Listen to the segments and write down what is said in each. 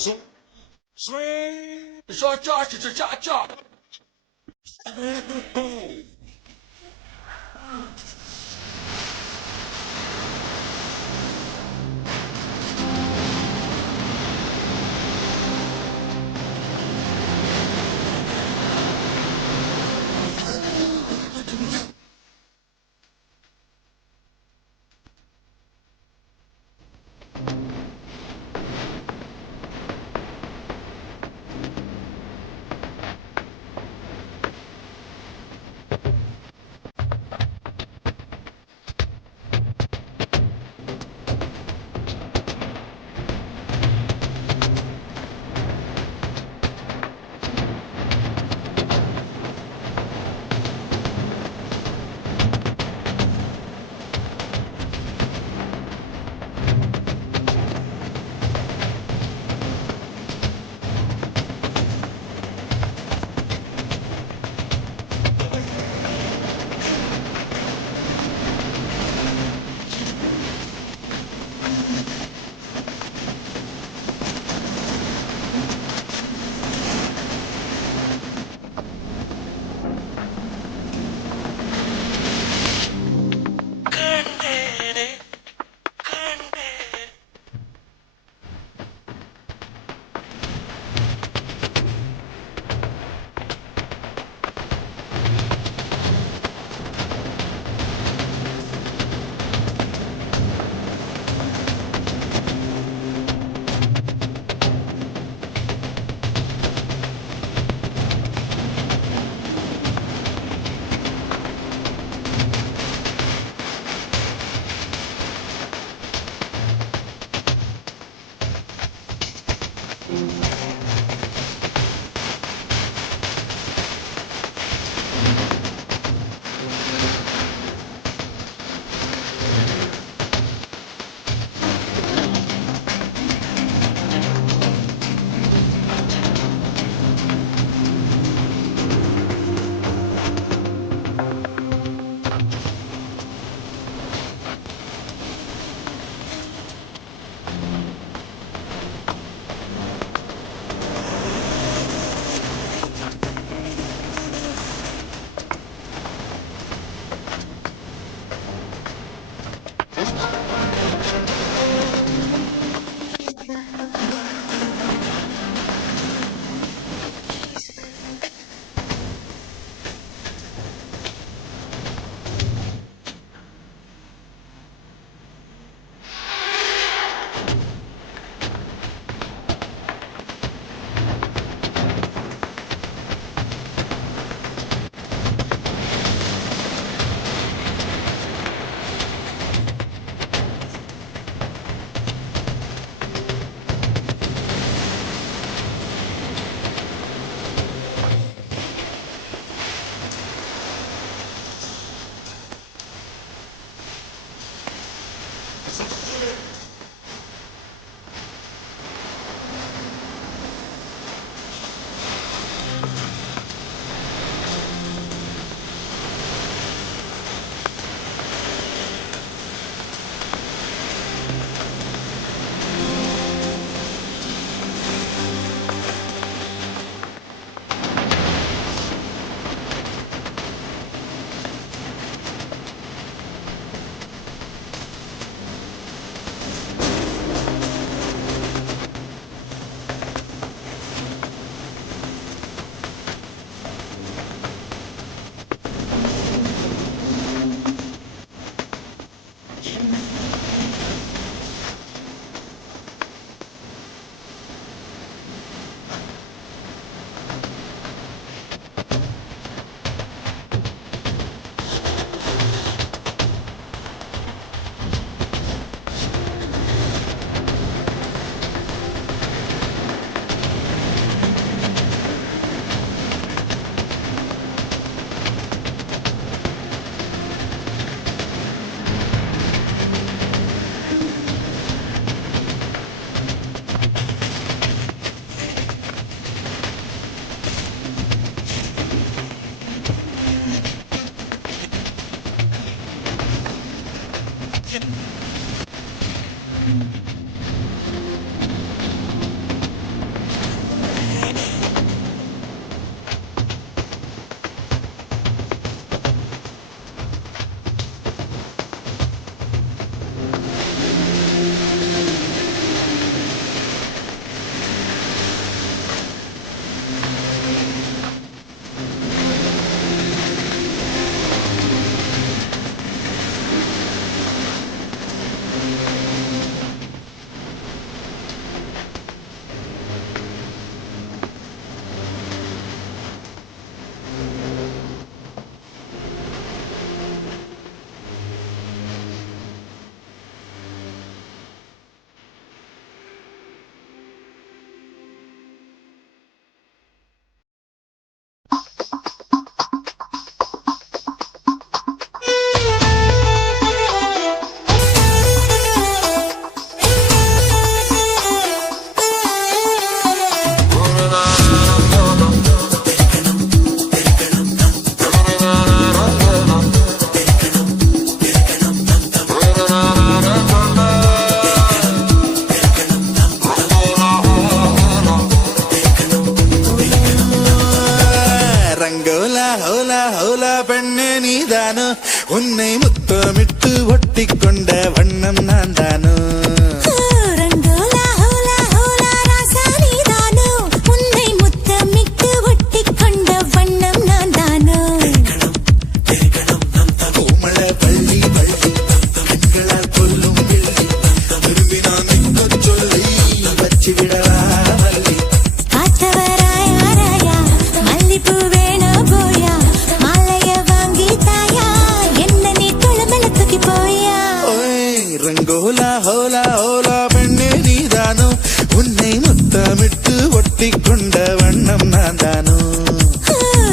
Swing, swing, cha cha cha cha cha cha. உன்னை முத்தமிட்டு ஒட்டி கொண்ட வண்ணம் நான் தானோ ரங்கோலா ஹோலா ஹோலா ராசா நீதானோ உன்னை முத்தமிட்டு ஒட்டி கொண்ட வண்ணம் நான் தானோ கோமள பள்ளி பள்ளி கண்களால் கொல்லும் வெள்ளி விரும்பி நான் நிற்க சொல்லி வச்சு விடவா மல்லி காத்தவராயா மல்லிப்பூ வேணா போயா மாலைய வாங்கி தாயா என்ன நீ குளமல தூக்கி போயா ஓய் ரங்கோலா ஹோலா ஹோலா பெண்ணே நீதானோ உன்னை முத்தமிட்டு ஒட்டி கொண்ட வண்ணம் நான் தானோ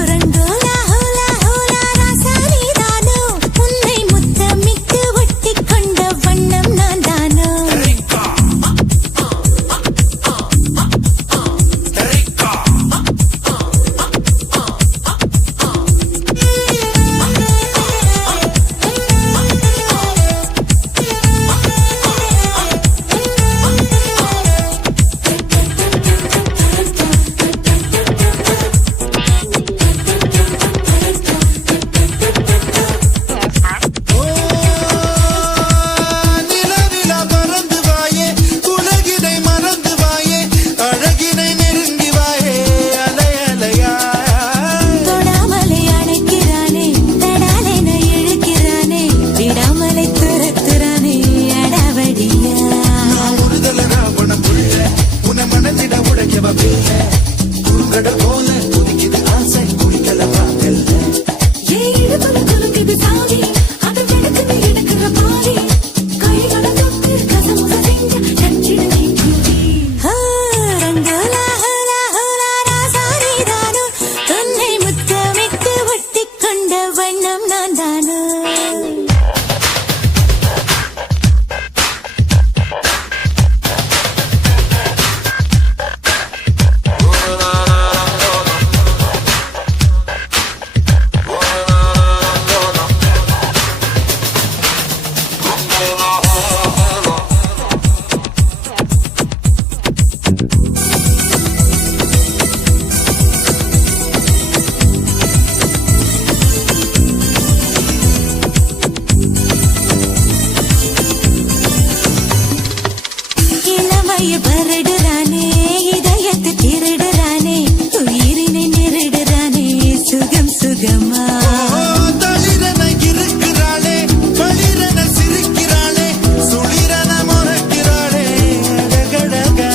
ரங்கோலா ஹோலா ஹோலா ராசா நீதானோ உன்னை முத்தமிட்டு ஒட்டி கொண்ட வண்ணம் நான் தானோ நிலவிலா பறந்து வாயே உலகினை மறந்து வாயே அழகினை நெருங்கி வாயே அலை அலையா தொடாமலை அணைக்கிறானே தடாலென இழுக்கிறானே விடாமலை துரத்துறானே அடவடியா நான் ஒருதல ராவணம் புள்ள உன மனதிட உடைக்கவ பிள்ள குறுங்கட போல குதிக்குது ஆசை குடிக்கல பார்க்கல இழுபல குலுக்குது சாமி அது வெடுக்குது எடுக்கிற பாதி கைகளை தொட்டு கசமுக செஞ்ச கஞ்சிட நீ ரங்கோலா ஹோலா ஹோலா ராசா நீதானோ உன்னை முத்தமிட்டு ஒட்டி கொண்ட வண்ணம் நான் தானோ இளமைய பரடுறானே இதயத்தை திருடுறானே உயிரினை நெருடுறானே சுகம் சுகமா தளிரன இருக்கிறாளே பளிரன சிரிக்கிறாளே சுளிரன முறைக்கிறாளே அடகடகா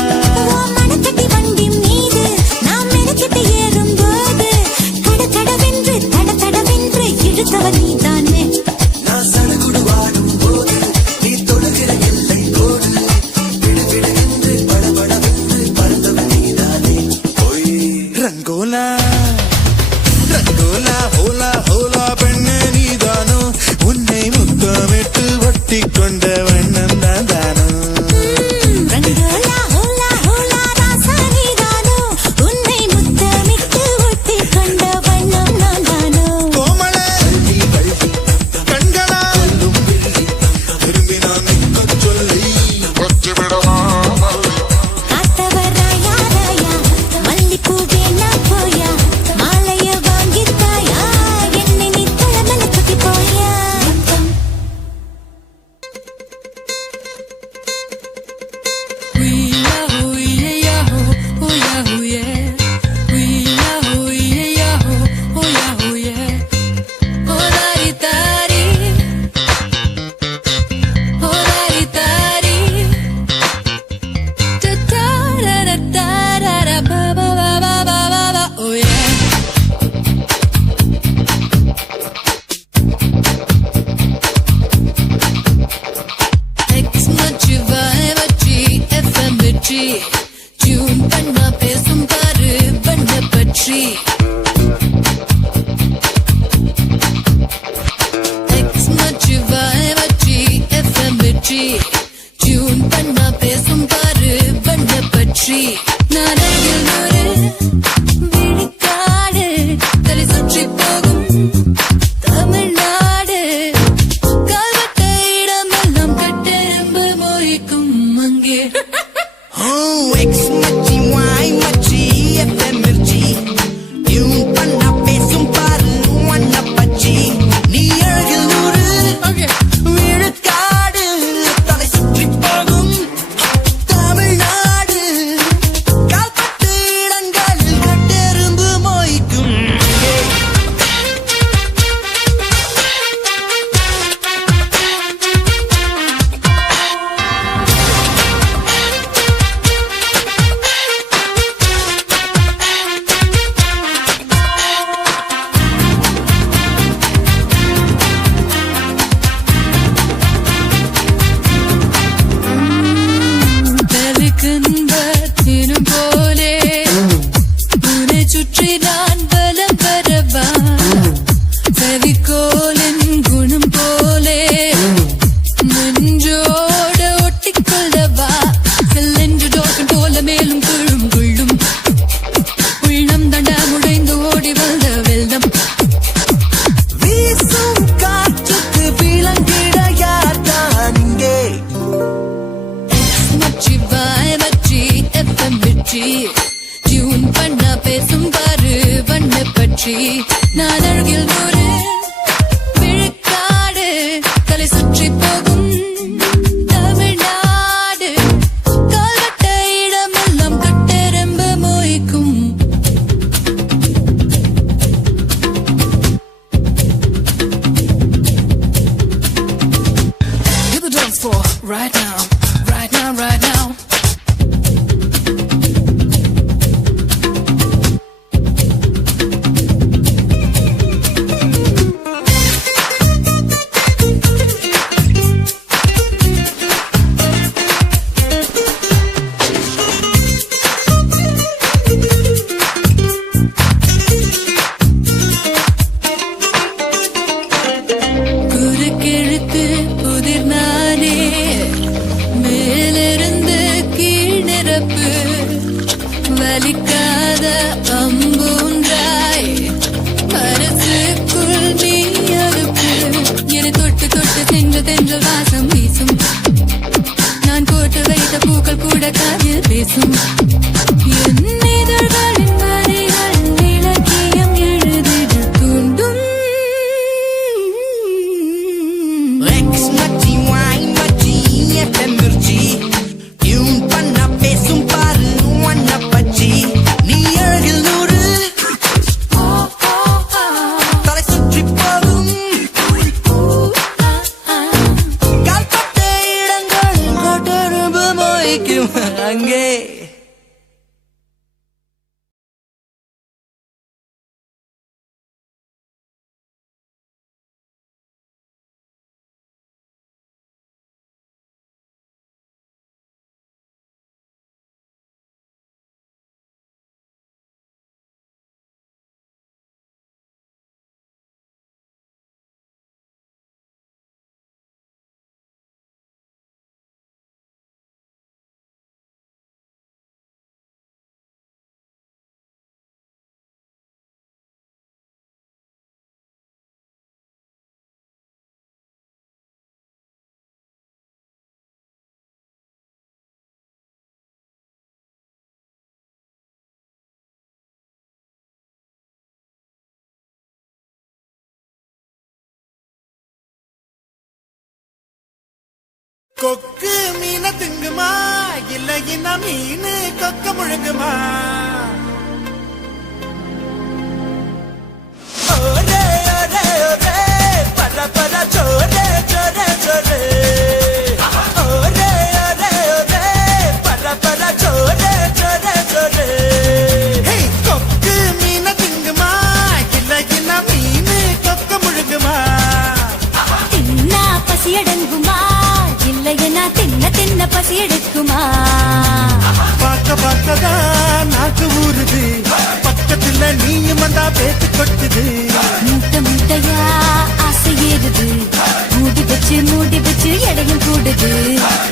மனக்கட்டி வண்டி மீது நாம் மெனக்கெட்டு ஏறும்போது கடகடவென்று தடதடவென்று இழுத்தவன் நீதானே நான் சடுகுடு வாடும் போது நீ தொடுகிற எல்லை கோடு விடுவிடு என்று படபடவென்று பறந்தவன் நீதானே போய் ரங்கோலா ரங்கோலா ஹோலா ஹோலா பெண்ணே நீதானோ உன்னை முத்தமிட்டு ஒட்டி கொண்ட வண்ணம் நான் தானோ ரங்கோலா ஹோலா ஹோலா ராசா நீதானோ உன்னை முத்தமிட்டு ஒட்டி கொண்ட வண்ணம் நான் தானோ கோமள பள்ளி பள்ளி கண்களா கொல்லும் வெள்ளி விரும்பி நான் நிற்க சொல்லி வச்சு விடவா மல்லி காத்தவராயா ராயா மல்லிப்பூ வேணா போயா மாலைய வாங்கி தாயா என்னை நீ குளமல தூக்கி போயா டியூன் பண்ணா பேசும் பாரு பண்ண பற்றி எக்ஸ் மச்சு வாய் வச்சி எஃப்எம் வெற்றி டியூன் பண்ணா பேசும் பாரு பண்ண பற்றி நடையில் நூறு விழிக்காடு தலை சுற்றி போகும் தமிழ்நாடு கால்வட்ட இடமெல்லாம் கட்டெரும்பு மொழிக்கும் அங்கே எக்ஸ் மச்சி வாய் மச்சி எஃப்எம் மிர்ச்சி டியூன் பண்ணா பேசும் பாரு வண்ண பச்சி நீ அழகில் நூறு தினம் போலே உன்னை சுற்றி நான் பலம் பெறவா செவிக்கோலின் குணம் போலே நெஞ்சோட ஒட்டிக்கொள்ளவா செல்லென்று டோக்கன் போல மேலும் துழும் கொள்ளும் உள்ளம் தண்டா முடைந்து ஓடி வந்த வெள்ளம் வீசும் காற்றுக்கு விளங்கிட யார்தான் இங்கே மச்சி வாய் வச்சி எஃப்எம் வெற்றி டியூன் பண்ண பேசும் பாரு வண்ண பற்றி நான் அருகில் நூறு விழுக்காடு தலை சுற்றி போகும் தமிழ்நாடு கால்வட்ட இடமெல்லாம் கட்டெரும்பு மொய்க்கும் Hit the dance floor right now, right now, right now. குறுக்கெழுத்து புதிர் நானே மேலிருந்து கீழ் நிரப்பு வலிக்காத அம்பூன்றாய் மனசுக்குள் நீ அறுப்பு என்னை தொட்டு தொட்டு சென்று தென்றல் வாசம் வீசும் நான் போட்டு வைத்த பூக்கள் கூட காதில் பேசும் என் இதழ்களின் வரிகள் இலக்கியம் எழுதிட தூண்டும் X மச்சி Y மச்சி FM மிர்ச்சி டியூன் பண்ண பேசும் பாரு வண்ண பச்சி நீ அழகில் நூறு தலை சுற்றி போகும் கால்பட்ட இடங்கள் கொட்டெரும்பு மொய்க்கும் அங்கே கொக்கு மீன திங்குமா இல்லைன்னா மீன் கொக்க முழுங்குமா ஒரே ஒரே ஒரே பர பர சோரே சோரே சோரே ஒரே ஒரே ஒரே பர பர சோரே சோரே சோரே கொக்கு மீன திங்குமா இல்லைன்னா மீன் கொக்க முழுங்குமா தின்னா பசி அடங்குமா இல்லையனா தின்ன தின்ன பசி எடுக்குமா பார்க்க பார்க்கதான் நாக்கு ஊறுது பக்கத்துல நீயும் வந்தா பேத்து கொட்டுது மூட்டை மூட்டையா ஆசை ஏறுது மூடி வச்சு எடையும் கூடுது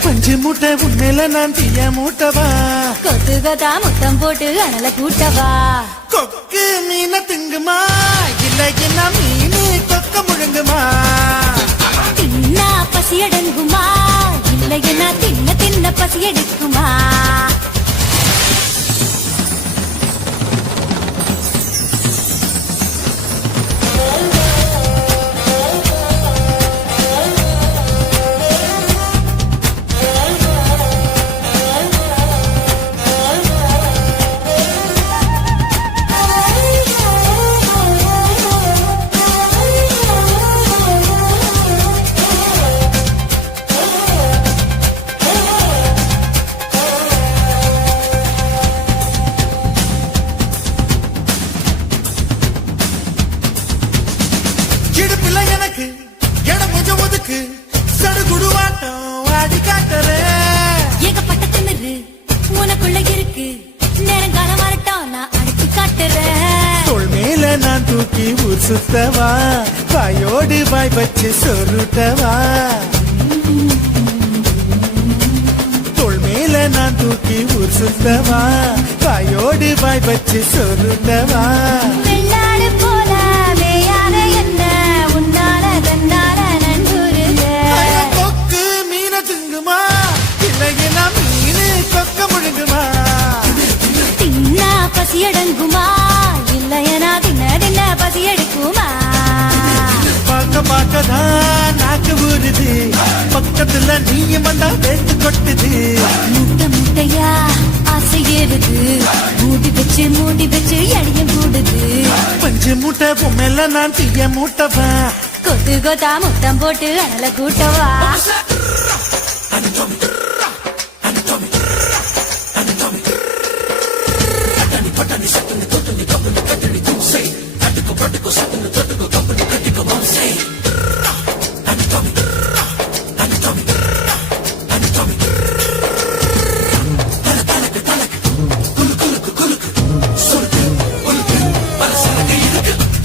கொஞ்சம் மூட்டை உண்மையில நான் தீய மூட்டவா கொத்துகதா முத்தம் போட்டு அனல கூட்டவா கொக்கு மீன திங்குமா இல்லைன்னா மீன் கொக்க முழுங்குமா தின்னா பசி அடங்குமா இல்லையனா தின்ன தின்ன பசி எடுக்குமா நான் தூக்கி ஊர் சுத்தவா வாயோடு வாய் வச்சு சொருட்டவா தோள் மேல நான் தூக்கி ஊர் சுத்தவா வாயோடு வாய் வச்சு சொருட்டவா வெள்ளாடு போல வேயாத என்ன உன்னால தன்னால நன்றுருக கொக்கு மீன திங்குமா இல்லையா மீனு கொக்க முழுங்குமா தின்னா பசியடங்குமா இல்லையனா தின்ன தின்ன பசி எடுக்குமா பார்க்க பார்க்கதான் நாக்கு ஊறுது பக்கத்துல நீயும் வந்தா வேட்டு கொட்டுது முட்டை முட்டையா ஆசை ஏறுது மூடி வச்சு எடியும் கூடுது பஞ்சு மூட்டை பொம்மைல நான் தீய மூட்டவா கொத்து கொத்தா முத்தம் போட்டு அனல கூட்டவா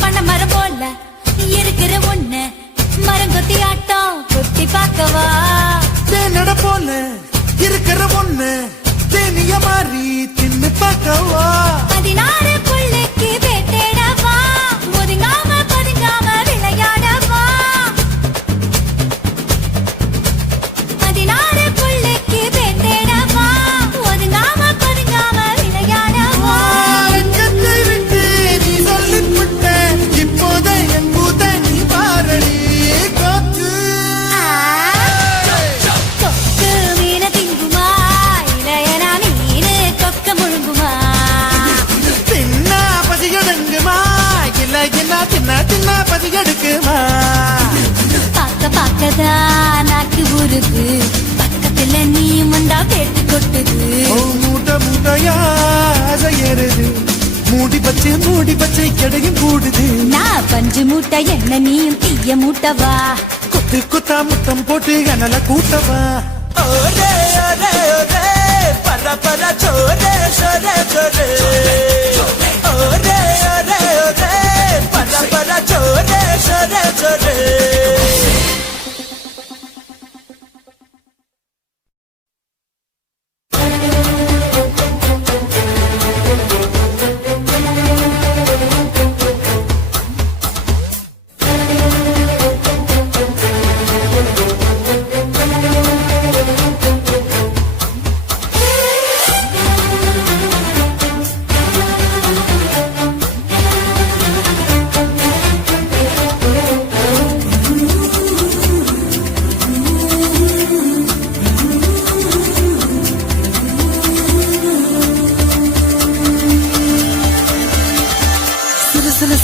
பண்ண மரம் போல இருக்கிற ஒண்ணு மரம் கொத்தி ஆட்டம் கொத்தி பார்க்கவா தேனட போல இருக்கிற ஒண்ணு தேனிய மாறி தின்னு பார்க்கவா 16 புள்ளைக்கு பேட்டேடவா ஒதுங்காம பதுங்காம விளையாடவா 16 புள்ளைக்கு பேட்டேடவா ஒதுங்காம பதுங்காம விளையாடவா வெட்கத்தை விட்டு நீ சொல்லிவிட்ட இப்போத என் கூத நீ பாரடி கொக்கு கொக்கு மீன திங்குமா இளையனா மீனு கொக்க முழுங்குமா தின்னா பசி எடுங்குமா இல்ல என்ன தின்னா பசி எடுக்குமா பார்க்கதான் நாக்கு ஊறுது பக்கத்துல நீ முண்டா கேட்டு கொட்டுது ஓ மூட்டை மூட்டையா ஆசை ஏறுது மூடி பச்சை கிடையும் கூடுது நான் பஞ்சு மூட்டை என்ன நீயும் தீய மூட்டவா கொத்து கொத்தா முத்தம் போட்டு அனல கூட்டவா ஒரே ஒரே ஒரே பர பர சோரே சோரே சோரே ஒரே ஒரே ஒரே பர பர சோரே சோரே சோரே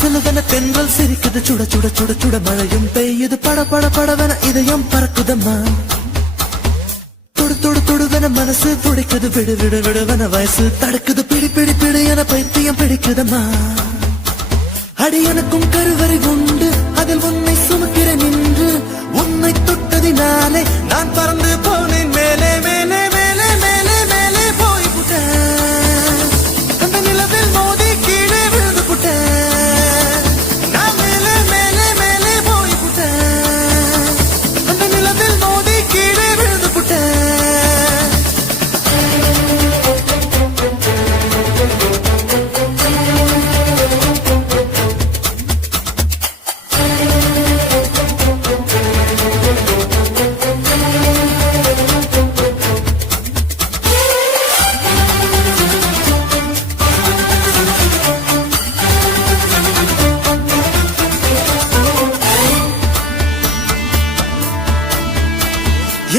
சிலுவென தென்றல் சிரிக்குது சுட சுட சுட சுட மழையும் பெய்யுது பட பட படவென இதயம் பறக்குதம்மா தொடு தொடு தொடுவென மனசு துடிக்குது விடு விடு விடுவென வயசு தடுக்குது பிடி பிடி பிடி என பைத்தியம் பிடிக்குதம்மா அடி எனக்கும் கருவறை உண்டு அதில் உன்னை சுமக்கிறேன் நின்று உன்னை தொட்டதினாலே நான் பறந்து போனேன் மேலே மேலே மேலே மேலே மேலே போய்விட்டேன் அந்த நிலவில் மோதி கீழே விழுந்து விட்டேன் நான் மேலே மேலே மேலே போய்விட்டேன் அந்த நிலவில் மோதி கீழே விழுந்து விட்டேன்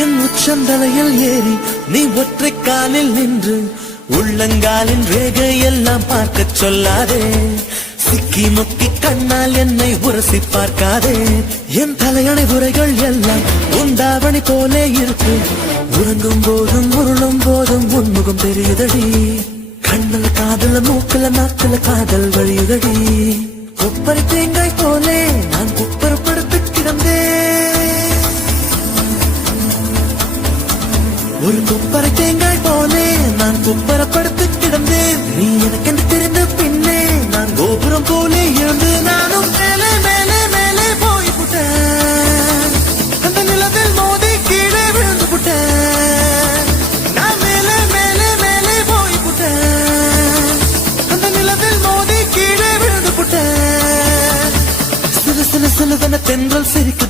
என் உச்சந்தலையில் ஏறி நீ ஒற்றை காலில் நின்று உள்ளங்காலின் ரேகை எல்லாம் பார்க்க சொல்லாதே சிக்கி முக்கி கண்ணால் என்னை உரசி பார்க்காதே என் தலையணை உரைகள் எல்லாம் உண்டாவணி போலே இருக்கு உறங்கும் போதும் உருளும் போதும் உன்முகம் தெரியுதடி கண்ணல காதல மூக்கல நாக்கல காதல் வழியுதடி கொப்பரை தேங்காய் போலே நான் குப்பரப்படுத்து கிடந்தேன் ஒரு கொப்பரை தேங்காய் போலே நான் குப்பரப்படுத்து கிடந்தேன் நீ எனக்கு தெரிந்த பின்னே நான் கோபுரம் போலே இழந்து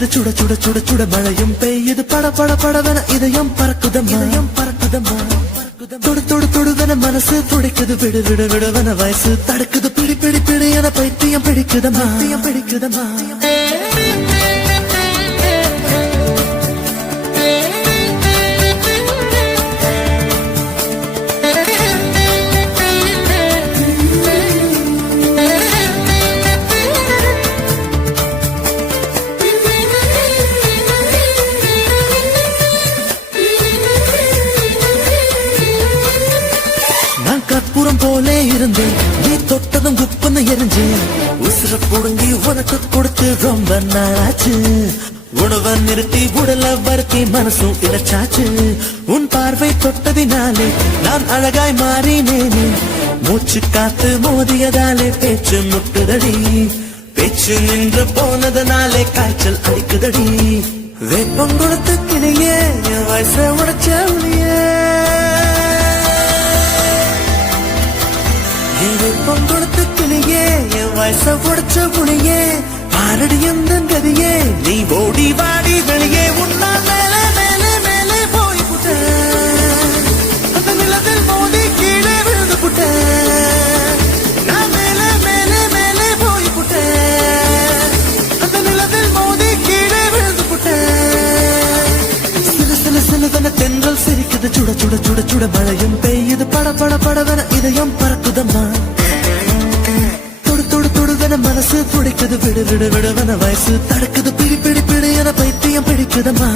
சிரிக்குது சுட சுட சுட சுட மழையும் பெய்யுது பட பட படவென இதயம் பறக்குதம்மா இதயம் பறக்குதம்மா தொடு தொடு தொடுவென மனசு துடிக்குது விடு விடு விடுவென வயசு தடுக்குது பிடி பிடி பிடி என பைத்தியம் பிடிக்குதம்மா பைத்தியம் பிடிக்குதம்மா கற்பூரம் போலே இருந்தேன் நீ தொட்டதும் குப்பன்னு எரிஞ்சு உசுர புடுங்கி உனக்கு கொடுத்து ரொம்ப நாளாச்சு உணவை நிறுத்தி உடல வருத்தி மனசும் இழைச்சாச்சு உன் பார்வை தொட்டதினாலே நான் அழகாய் மாறினேனே மூச்சு காத்து மோதியதாலே பேச்சு முட்டுதடி பேச்சு நின்று போனதனாலே காய்ச்சல் அடிக்குதடி வேப்பம் கொடுத்து கிளியே என் வயச உடைச்ச உளியே பொங்கொடுத்து கிளியே என் வயச உடைச்ச புளியே பாரடி எந்த கதியே நீ ஓடி வாடி வெளியே உன்னா மேலே மேலே மேலே போய் புட்ட அந்த நிலத்தில் மோதி கீழே விழுந்து புட்ட நான் மேலே மேலே மேலே போய் புட்ட அந்த நிலத்தில் மோதி கீழே விழுந்து புட்ட சிலு சிலு சிலுவன தென்றல் சிரிக்குது சுட சுட சுட சுட மழையும் பெய்யுது பட பட படவன இதயம் பறக்குதம்மா மனசு துடிக்குது விடு விடு விடுவன வயசு தடுக்குது பிடி பிடி பிடி என பைத்தியம் பிடிக்குதம்மா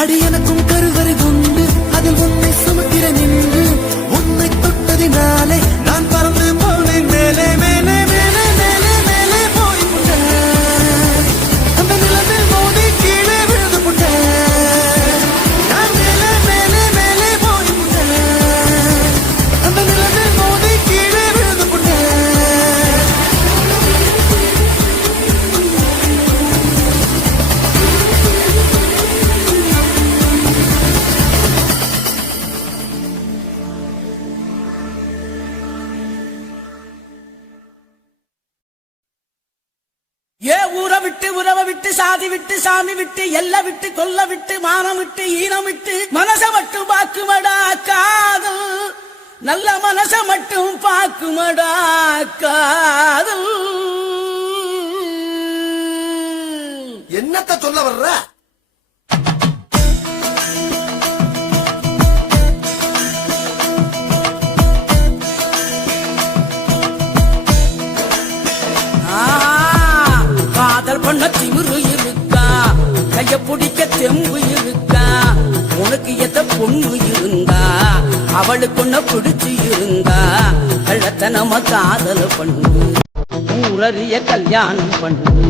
அடி எனக்கும் கருவறை உண்டு அதில் உன்னை சுமக்கிற நின்று உன்னை தொட்டதினாலே நான் பறந்து போனேன் மேலே மேலே மேலே மேலே மேலே போய் அந்த நிலவில் மோதி கீழே விழுந்து புட்டேன் நான் மேலே மேலே மேலே போய் அந்த நிலவில் மோதி கீழே விழுந்து புட்டேன் ஊரை விட்டு உறவை விட்டு சாதி விட்டு சாமி விட்டு எல்லை விட்டு கொல்ல விட்டு மானம் விட்டு ஈனம் விட்டு மனச மட்டும் பாக்குமடா காதல் நல்ல மனச மட்டும் பாக்குமடா காதல் என்னத்த சொல்ல வர்ற? பண்ண திமிரு இருக்கா கைய பிடிக்க தெம்பு இருக்கா உனக்கு எத்த பொண்ணு இருந்தா அவளுக்கு ஒன்ன பிடிச்சு இருந்தா கள்ளத்தனம காதல பண்ணு ஊரறிய கல்யாணம் பண்ணு